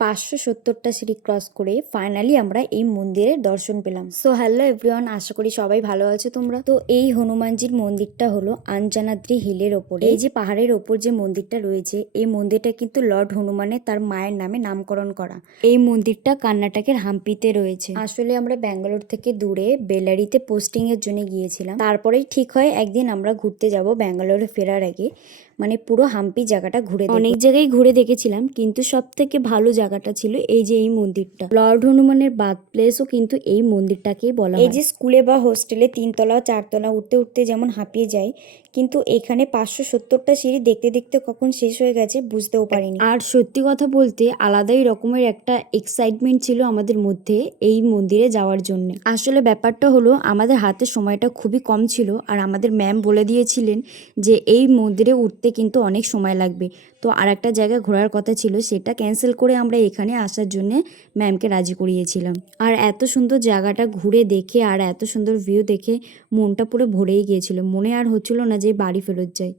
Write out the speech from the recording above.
570টা সিঁড়ি ক্রস করে ফাইনালি আমরা এই মন্দিরের দর্শন পেলাম। সো হ্যালো এভরিওয়ান, আশা করি সবাই ভালো আছো তোমরা। তো এই হনুমানজির মন্দিরটা হলো আঞ্জানাদ্রি হিলের ওপরে। এই যে পাহাড়ের ওপর যে মন্দিরটা রয়েছে, এই মন্দিরটা কিন্তু লর্ড হনুমানের তার মায়ের নামে নামকরণ করা। এই মন্দিরটা কর্ণাটকের হাম্পিতে রয়েছে। আসলে আমরা ব্যাঙ্গালোর থেকে দূরে বেলারিতে পোস্টিং এর জন্য গিয়েছিলাম। তারপরেই ঠিক হয় একদিন আমরা ঘুরতে যাব ব্যাঙ্গালোরে ফেরার আগে, মানে পুরো হাম্পি জায়গাটা ঘুরে অনেক জায়গায় ঘুরে দেখেছিলাম, কিন্তু সব থেকে ভালো জায়গাটা ছিল এই যে এই মন্দিরটা। লর্ড হনুমানের বার্থ প্লেসও কিন্তু এই মন্দিরটাকেই বলা হয়। এই যে স্কুলে বা হোস্টেলে 3 তলা 4 তলা উঠতে উঠতে যেমন হাঁপিয়ে যায়, কিন্তু এখানে 570টা সিঁড়ি দেখতে দেখতে কখন শেষ হয়ে গেছে বুঝতেও পারিনি। আর সত্যি কথা বলতে আলাদাই রকমের একটা এক্সাইটমেন্ট ছিল আমাদের মধ্যে এই মন্দিরে যাওয়ার জন্য। আসলে ব্যাপারটা হলো আমাদের হাতে সময়টা খুবই কম ছিল, আর আমাদের ম্যাম বলে দিয়েছিলেন যে এই মন্দিরে উঠতে কিন্তু অনেক সময় লাগবে। তো আর একটা জায়গায় ঘোরার কথা ছিল, সেটা ক্যান্সেল করে আমরা এখানে আসার জন্য ম্যামকে রাজি করিয়েছিলাম। আর এত সুন্দর জায়গাটা ঘুরে দেখে আর এত সুন্দর ভিউ দেখে মনটা পুরো ভরেই গিয়েছিল, মনে আর হচ্ছিল না যে বাড়ি ফেরত যাই।